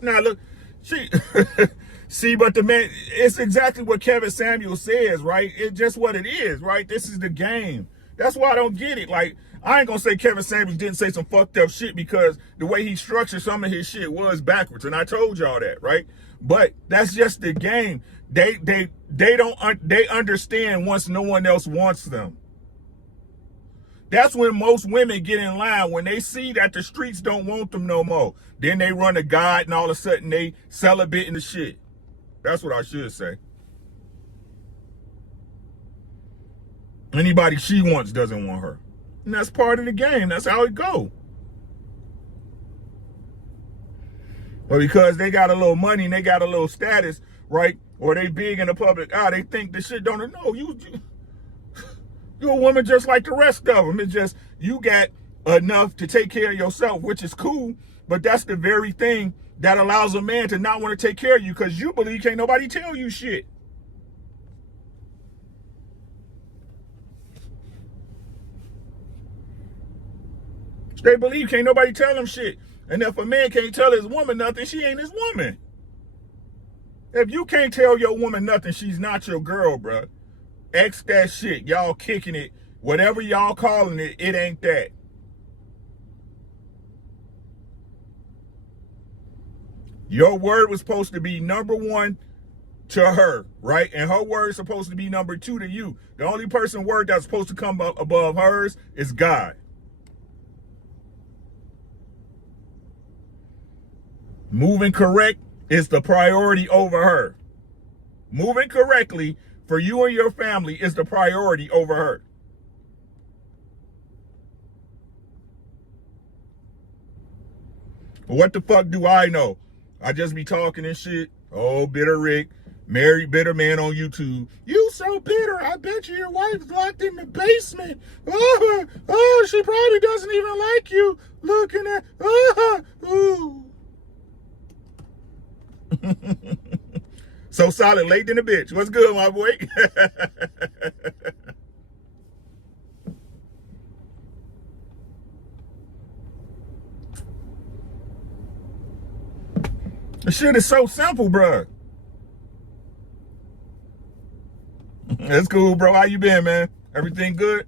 Now look, see, but the man, it's exactly what Kevin Samuel says, right? It's just what it is, right? This is the game. That's why I don't get it. Like, I ain't gonna say Kevin Samuels didn't say some fucked up shit, because the way he structured some of his shit was backwards, and I told y'all that, right? But that's just the game. They understand once no one else wants them. That's when most women get in line, when they see that the streets don't want them no more. Then they run a guide, and all of a sudden they celibate in the shit. That's what I should say. Anybody she wants doesn't want her. And that's part of the game. That's how it go. But because they got a little money and they got a little status, right? Or they big in the public eye, they think the shit don't know. You're a woman just like the rest of them. It's just you got enough to take care of yourself, which is cool. But that's the very thing that allows a man to not want to take care of you, because you believe can't nobody tell you shit. They believe can't nobody tell them shit. And if a man can't tell his woman nothing, she ain't his woman. If you can't tell your woman nothing, she's not your girl, bro. X that shit. Y'all kicking it. Whatever y'all calling it, it ain't that. Your word was supposed to be number one to her, right? And her word is supposed to be number two to you. The only person word that's supposed to come up above hers is God. Moving correct is the priority over her. Moving correctly for you and your family is the priority over her. What the fuck do I know? I just be talking and shit. Oh, bitter Rick, married bitter man on YouTube. You so bitter. I bet you your wife's locked in the basement. Oh, she probably doesn't even like you. Looking at, ooh. So solid, late than a bitch. What's good, my boy? The shit is so simple, bro. That's cool, bro. How you been, man? Everything good?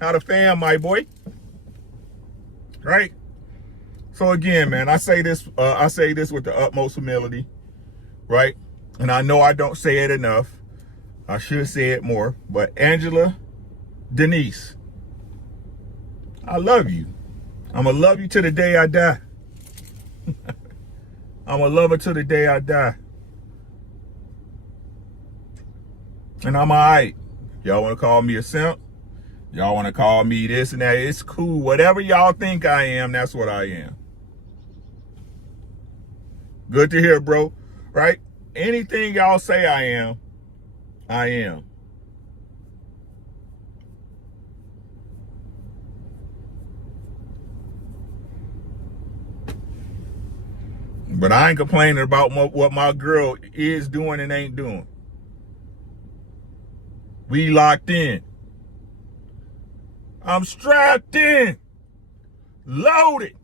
How the fam, my boy? Right? So again, man, I say this with the utmost humility, right? And I know I don't say it enough. I should say it more. But Angela, Denise, I love you. I'm going to love you till the day I die. I'm going to love her till the day I die. And I'm all right. Y'all want to call me a simp? Y'all want to call me this and that? It's cool. Whatever y'all think I am, that's what I am. Good to hear, bro. Right? Anything y'all say I am, I am. But I ain't complaining about what my girl is doing and ain't doing. We locked in. I'm strapped in. Loaded.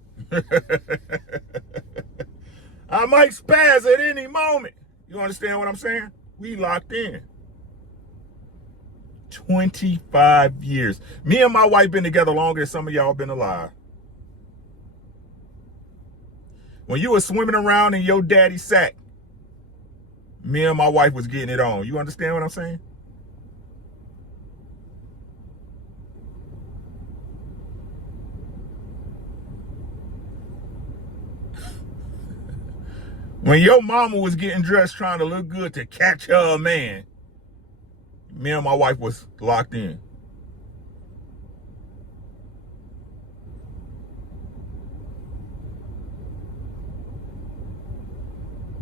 I might spaz at any moment. You understand what I'm saying? We locked in. 25 years. Me and my wife been together longer than some of y'all been alive. When you were swimming around in your daddy's sack, me and my wife was getting it on. You understand what I'm saying? When your mama was getting dressed trying to look good to catch her man, me and my wife was locked in.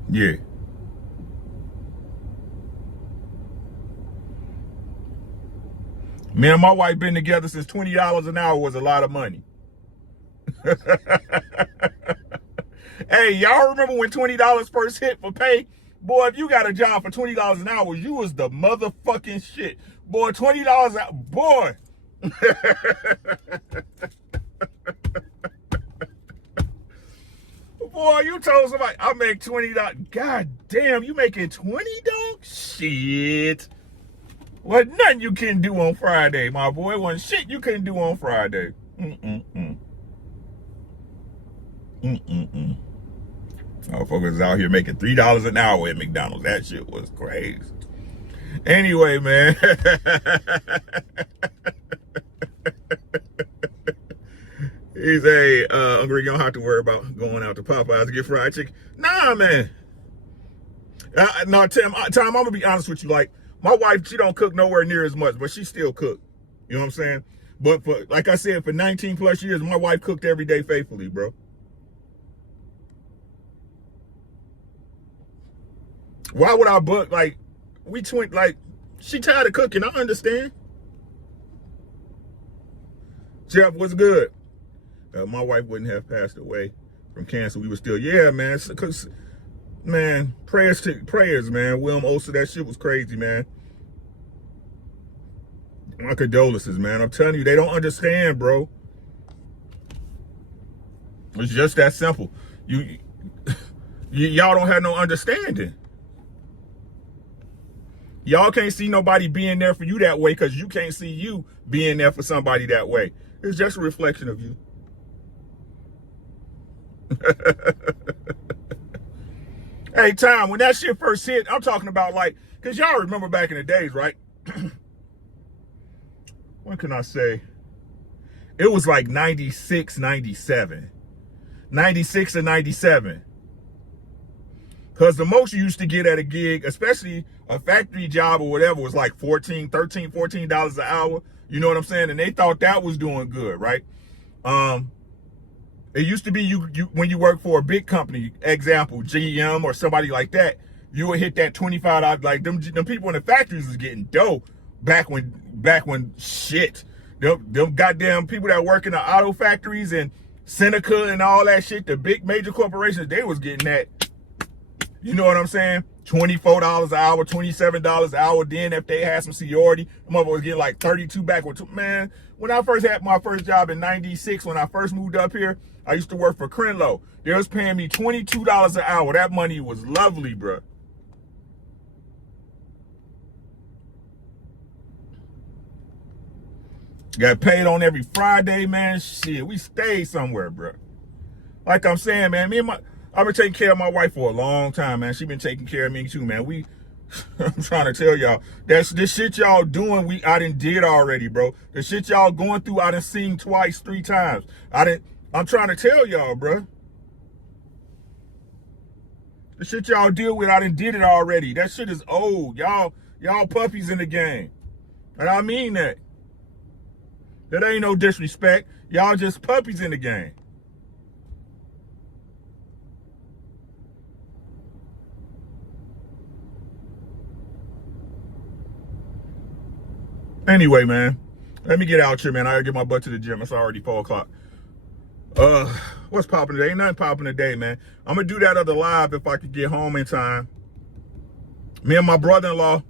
Yeah. Me and my wife been together since $20 an hour was a lot of money. Hey, y'all remember when $20 first hit for pay? Boy, if you got a job for $20 an hour, you was the motherfucking shit. Boy, $20 an hour, boy. Boy, you told somebody, I make $20. God damn, you making $20, dog? Shit. Wasn't nothing you couldn't do on Friday, my boy. Wasn't shit you couldn't do on Friday. Motherfuckers out here making $3 an hour at McDonald's. That shit was crazy. Anyway, man. He say, Uncle Rick, you don't have to worry about going out to Popeyes to get fried chicken. Nah, man. No, Tim, I'm going to be honest with you. Like, my wife, she don't cook nowhere near as much, but she still cook. You know what I'm saying? But for, like I said, for 19 plus years, my wife cooked every day faithfully, bro. Why would I book, like, she tired of cooking, I understand. Jeff, what's good? My wife wouldn't have passed away from cancer. We were still, yeah, man. Cause, man, prayers, man. William Oster, that shit was crazy, man. My condolences, man. I'm telling you, they don't understand, bro. It's just that simple. Y'all don't have no understanding. Y'all can't see nobody being there for you that way because you can't see you being there for somebody that way. It's just a reflection of you. Hey, Tom, when that shit first hit, I'm talking about like, because y'all remember back in the days, right? What can I say? It was like 96, 97. 96 and 97. Because the most you used to get at a gig, especially a factory job or whatever, was like $14 an hour. You know what I'm saying? And they thought that was doing good, right? It used to be you when you work for a big company, example, GM or somebody like that, you would hit that $25. Like them people in the factories was getting dough back when shit. Them goddamn people that work in the auto factories and Seneca and all that shit, the big major corporations, they was getting that You know what I'm saying? $24 an hour, $27 an hour. Then if they had some seniority, the motherfucker was getting like 32 back. Man, when I first had my first job in 96, when I first moved up here, I used to work for Crenlo. They was paying me $22 an hour. That money was lovely, bro. Got paid on every Friday, man. Shit, we stayed somewhere, bro. Like I'm saying, man, I've been taking care of my wife for a long time, man. She been taking care of me too, man. I'm trying to tell y'all, this shit y'all doing, I done did already, bro. The shit y'all going through, I done seen twice, 3 times. I'm trying to tell y'all, bro. The shit y'all deal with, I done did it already. That shit is old. Y'all puppies in the game. And I mean that. That ain't no disrespect. Y'all just puppies in the game. Anyway, man, let me get out here, man. I gotta get my butt to the gym. It's already 4 o'clock. What's popping today? Ain't nothing popping today, man. I'm gonna do that other live if I could get home in time. Me and my brother-in-law,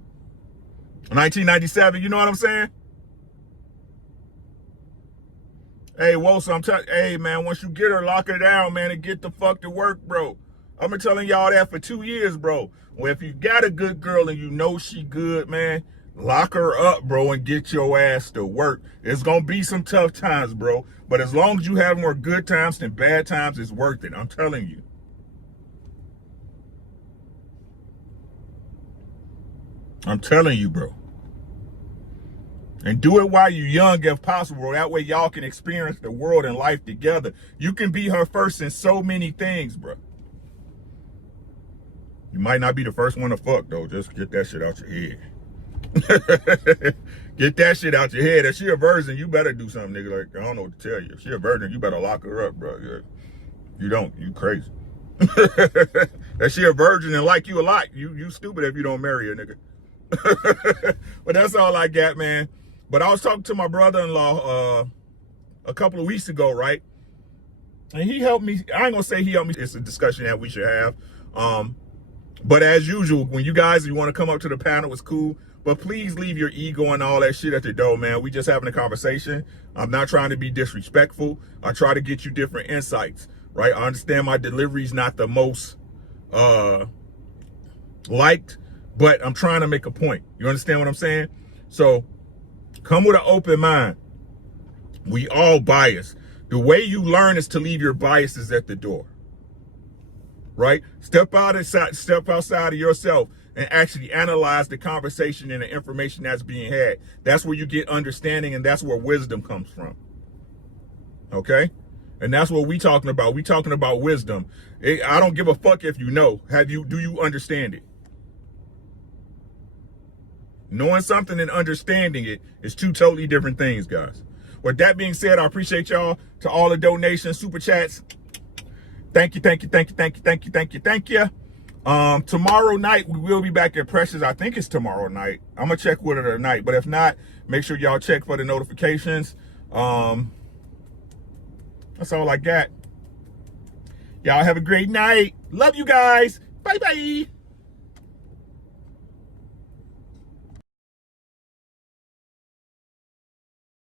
1997, you know what I'm saying? Hey, Wilson, hey, man, once you get her, lock her down, man, and get the fuck to work, bro. I've been telling y'all that for 2 years, bro. Well, if you got a good girl and you know she good, man, lock her up, bro, and get your ass to work. It's going to be some tough times, bro. But as long as you have more good times than bad times, it's worth it. I'm telling you. I'm telling you, bro. And do it while you're young if possible. That way y'all can experience the world and life together. You can be her first in so many things, bro. You might not be the first one to fuck, though. Just get that shit out your head. Get that shit out your head. If she a virgin, you better do something, nigga. Like, I don't know what to tell you. If she a virgin, you better lock her up, bro. You don't. You crazy. If she a virgin and like you a lot, you stupid if you don't marry her, nigga. But that's all I got, man. But I was talking to my brother-in-law a couple of weeks ago, right? And he helped me. I ain't gonna say he helped me. It's a discussion that we should have. But as usual, when you want to come up to the panel, it's cool. But please leave your ego and all that shit at the door, man. We just having a conversation. I'm not trying to be disrespectful. I try to get you different insights, right? I understand my delivery's not the most liked, but I'm trying to make a point. You understand what I'm saying? So come with an open mind. We all biased. The way you learn is to leave your biases at the door. Right? Step outside of yourself and actually analyze the conversation and the information that's being had. That's where you get understanding, and that's where wisdom comes from. Okay? And that's what we talking about. We talking about wisdom. I don't give a fuck if you know. Do you understand it? Knowing something and understanding it is 2 totally different things, guys. With that being said, I appreciate y'all. To all the donations, super chats. Thank you. Tomorrow night, we will be back at Precious. I think it's tomorrow night. I'm going to check with it tonight. But if not, make sure y'all check for the notifications. That's all I got. Y'all have a great night. Love you guys. Bye-bye.